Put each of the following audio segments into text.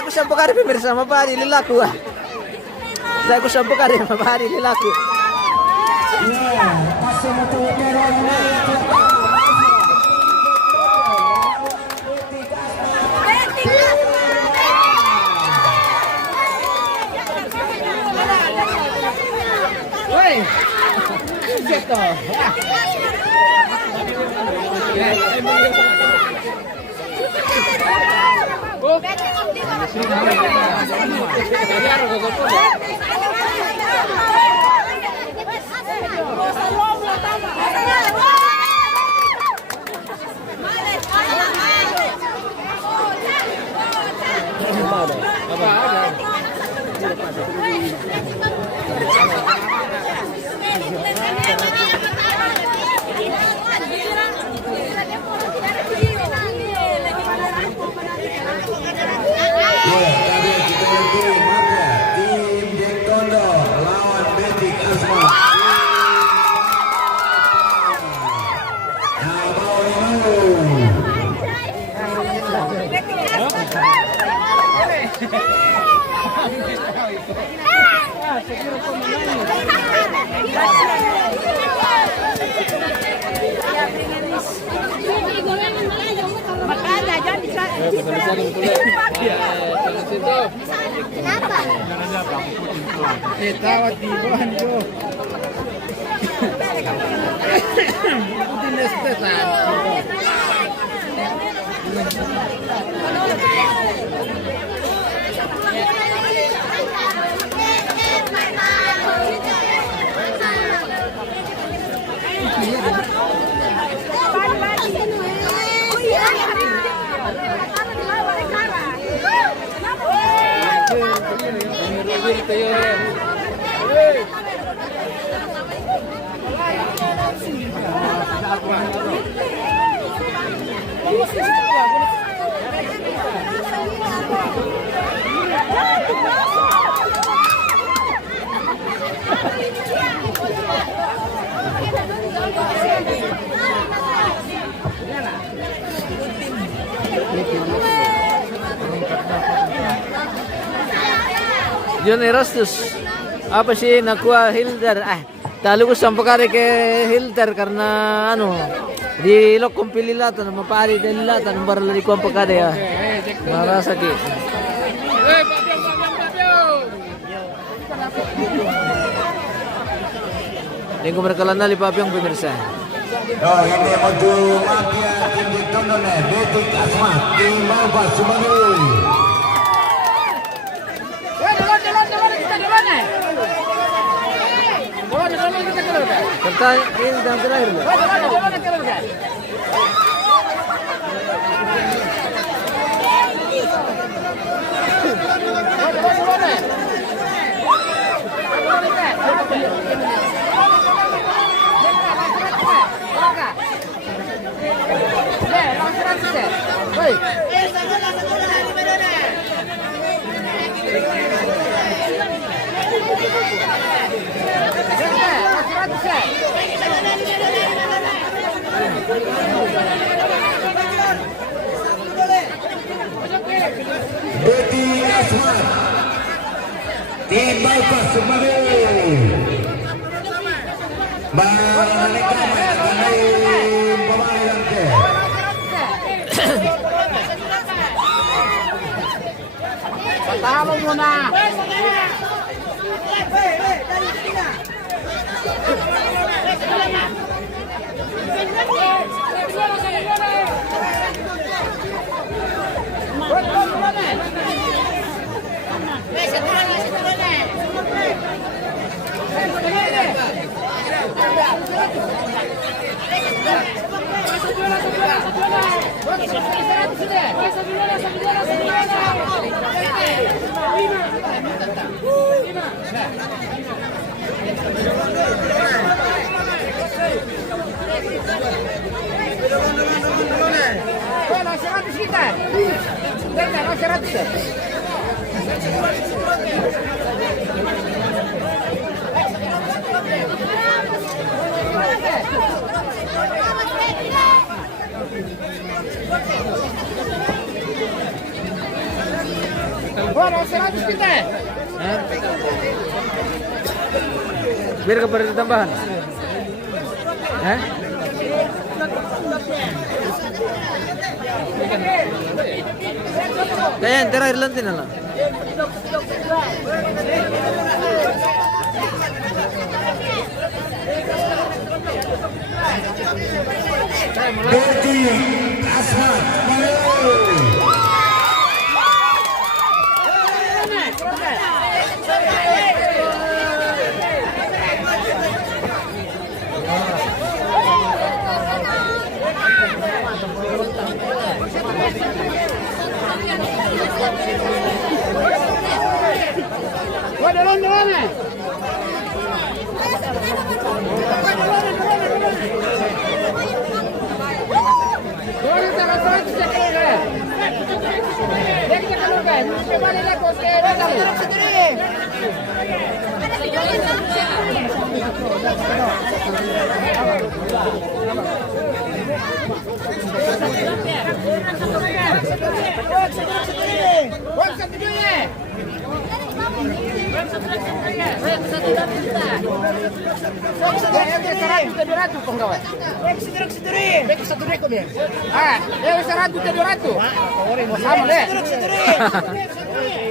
Aku sampai kali pemirsa mapari lilaku. Aku sampai kali mapari lilaku. Woi, gitu. Kenapa? Tawat di bawah itu. John Erastus, apa sih nakuha Hildar? Talo ko sa pagkari kay Hilter karena ano, di lo kumpililatan mapari din latan ng baralari ko ang pagkari ah. Marasaki. Hindi ko mereka nali papiyong pemirsa. Oh, ini maju makia tinggi tonone, Betik Asmat, Timau Basumanui. Serta ini dan terakhir. Betik Asmat, Timau Basumanui. Balikan pemain ke. Tahan muna. Biar kepada tambahan. Kaya terakhir lantin na lang. Betik Asmat Manui.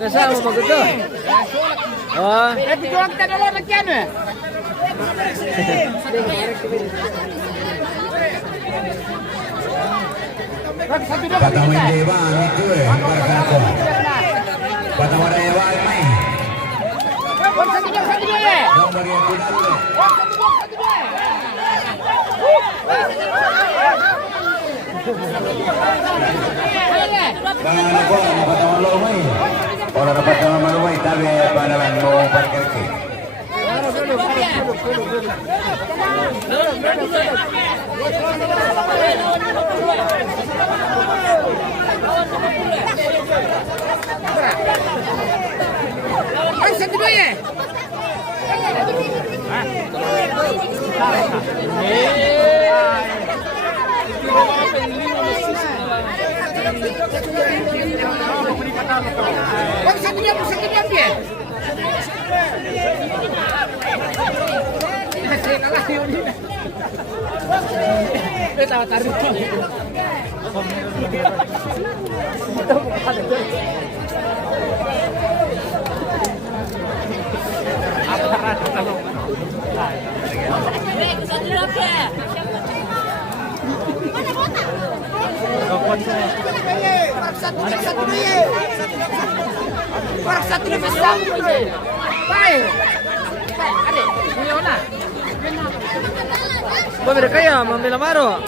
Kasama mo maganda. Oh. Jual kita dulu lagi anu. Patawin dewa itu berkata. Patawin dewa main. Nomor yang tidak. Bang ako patawin lo main. Orang dapat patawin lo main tapi banalan mau parkir ke. Pamira kaya, Mamila Maro.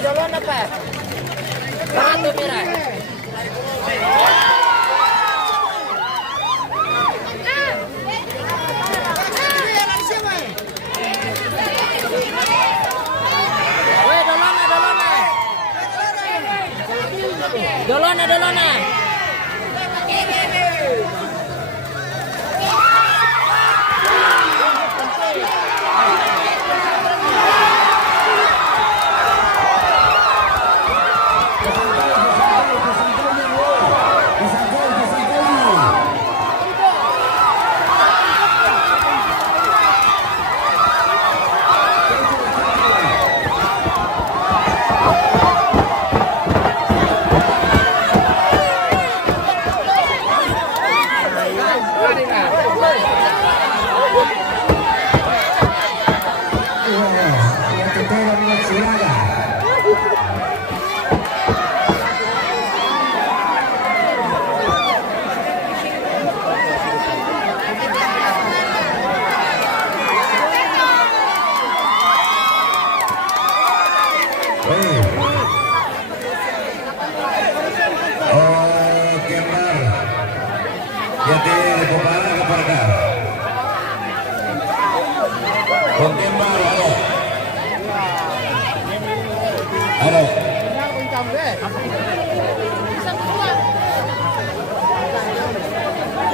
Dolon apa? Satu merah. Dolona.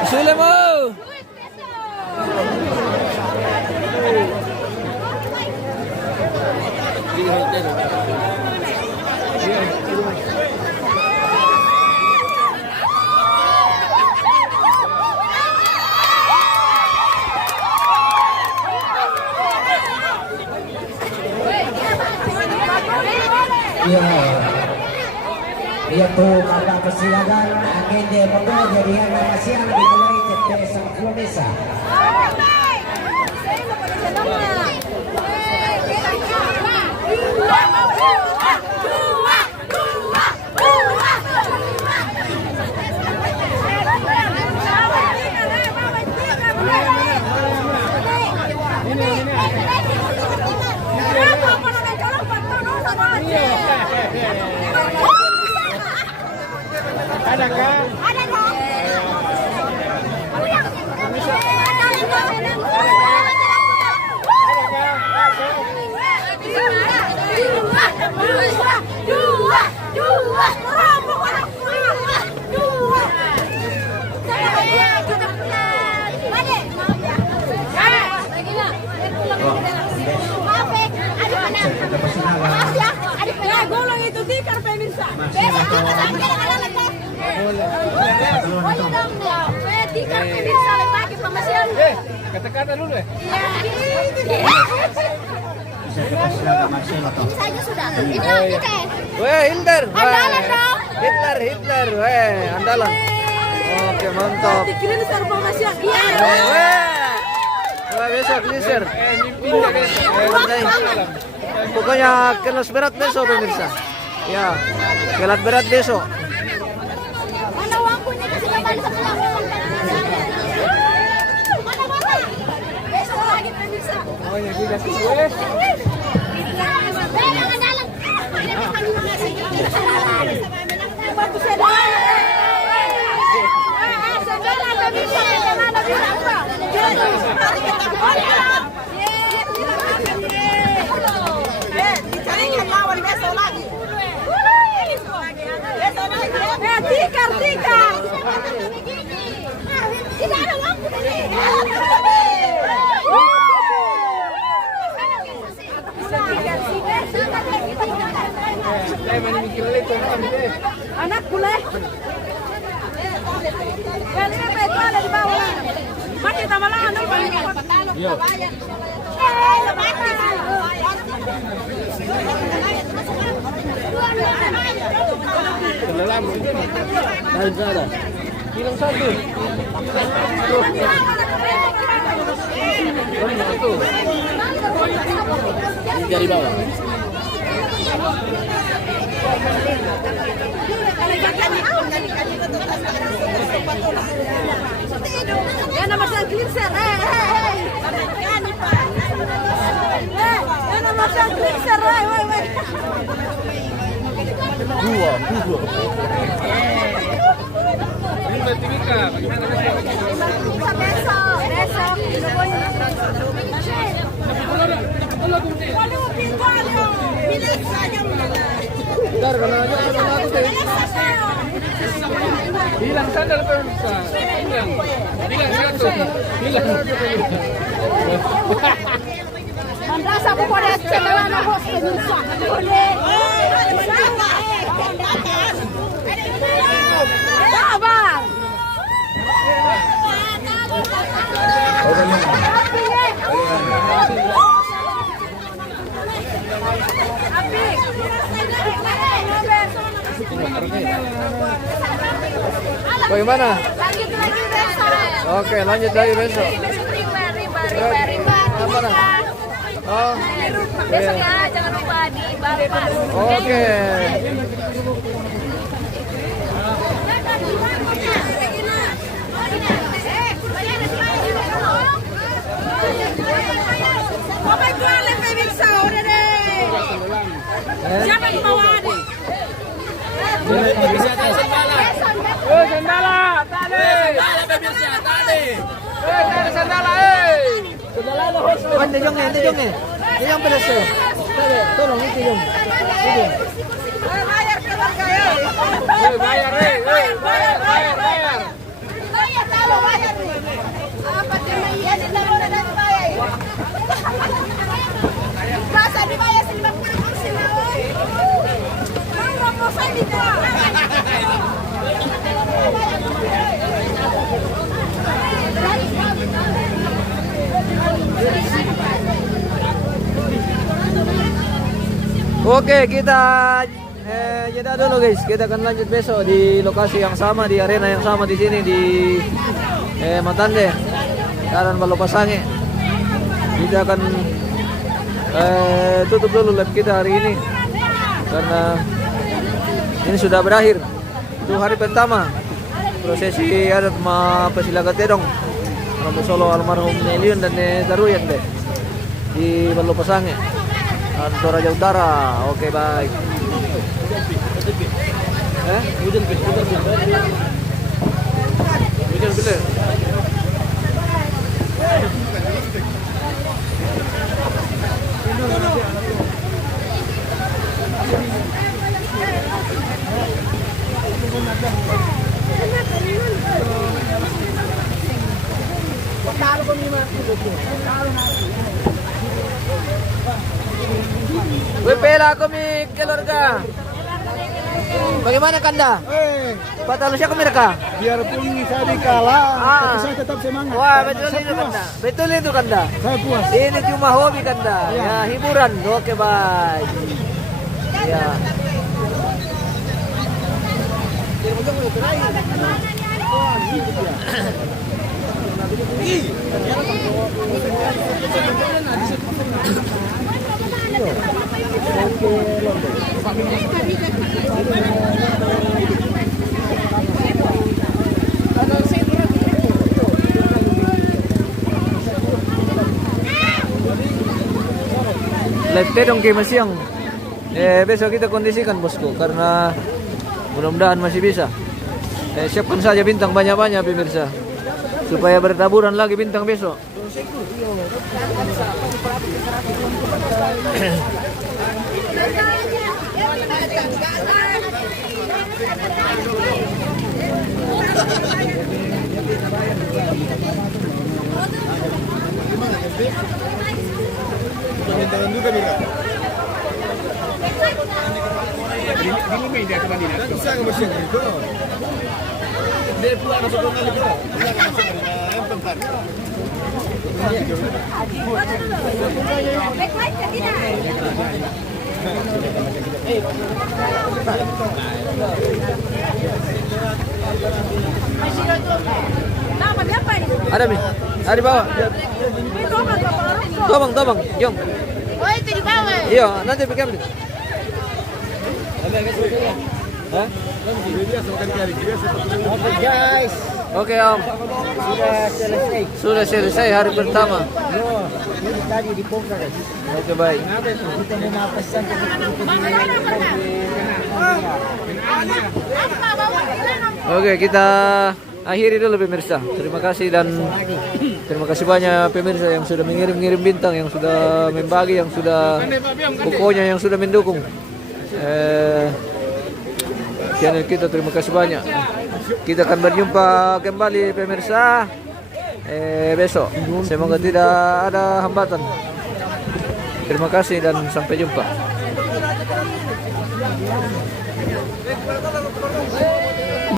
Sule mo! Iya. Yaitu Bapak Persilagan agenda moga jadi yang masih dimulai TP Sang Desa. Ada kah? Ada dong. Golong itu tikar pemirsa. Tikar pemirsa pakai pemasian. Kata-kata dulu ya. Ini saja sudah. Ini oke. Weh, Hitler. Andalan dong. Hitler. Weh, andalan. Oke, mantap. Dikirim serba pemasian. Iya. Wah, besok cleaser. Pindah guys. Pokoknya kelas berat besok pemirsa. Ya, kelas berat besok. Mana uangku ini kasih kembali sebelah. Mana uangku? Besok lagi pemirsa. Oh ya kita sesuai. Jangan dalam. Bantu saya doang. Sebelah pemirsa. Mana berapa? Dicarikan lawan besok lagi. Tikar. Tidak ada uangku ini. Anak boleh. Kali ini itu ada di bawah. Mati tambah lah anak banyak. Bilang satu. Dari bawah. Ya nama saya cleanser. Ya nama saya cleanser. Dua. Ini berarti Mika. Bagaimana besok? Besok. Bentar, karena aja sudah aku deh. Bilang sandal pemirsa. Bilang satu. Bilang pemirsa. Mandrasa ko po rin sa mga nahos pemirsa. Sabar. Bagaimana? Lanjut lagi besok. Oke, lanjut lagi besok. Riba. Apa nah? Oh, Besok ya, jangan lupa di Bapak. oke. Apa jualan pemirsa udah deh. Siapa yang bawa adik? Oh, sandala. Tadi. pemirsa tadi. Tadi sandala. Ante Jong nih. Yang pedas tuh. Tolong itu Jong. Bayar keluarga ya. Bayar. Bayar. Saya tahu bayar nih. Apa cuma iya di dalam dan bayar. Masa dibayar 50 kursi lah. Mau bosan itu. Oke, kita jeda dulu guys. Kita akan lanjut besok di lokasi yang sama, di arena yang sama di sini di Matande, Karan Balopasange. Kita akan tutup dulu live kita hari ini karena ini sudah berakhir. Itu hari pertama prosesi adat Mapasilaga Tedong Rambu Solo almarhum Nelion dan Taruyan deh di Balopasange, Toraja Utara. Oke, baik. Hujan bener. Wih, pela kami keluarga. Bagaimana Kanda? Patalusnya kami mereka. Biarpun saya kalah, tapi saya tetap semangat. Wah, betul itu Kanda. Betul itu Kanda. Saya puas. Ini cuma hobi Kanda. Ya, hiburan. Oke, baik. Ya. Live Tedong Game siang. Besok kita kondisikan bosku karena mudah-mudahan masih bisa. Siapkan saja bintang banyak-banyak pemirsa supaya bertaburan lagi bintang besok. Ada Mi? Ada di bawah. Tobang, jom. Oh, itu di bawah. Iya, nanti pegang nih. Hah? Oke guys, Oke Om, sudah selesai hari pertama. ini tadi di Pongkar. Oke, baik. Kita mau mapesan Oke, kita akhiri dulu pemirsa. Terima kasih dan terima kasih banyak pemirsa yang sudah mengirim bintang, yang sudah membagi, yang sudah pokoknya yang sudah mendukung channel kita. Terima kasih banyak. Kita akan berjumpa kembali pemirsa besok. Semoga tidak ada hambatan. Terima kasih dan sampai jumpa.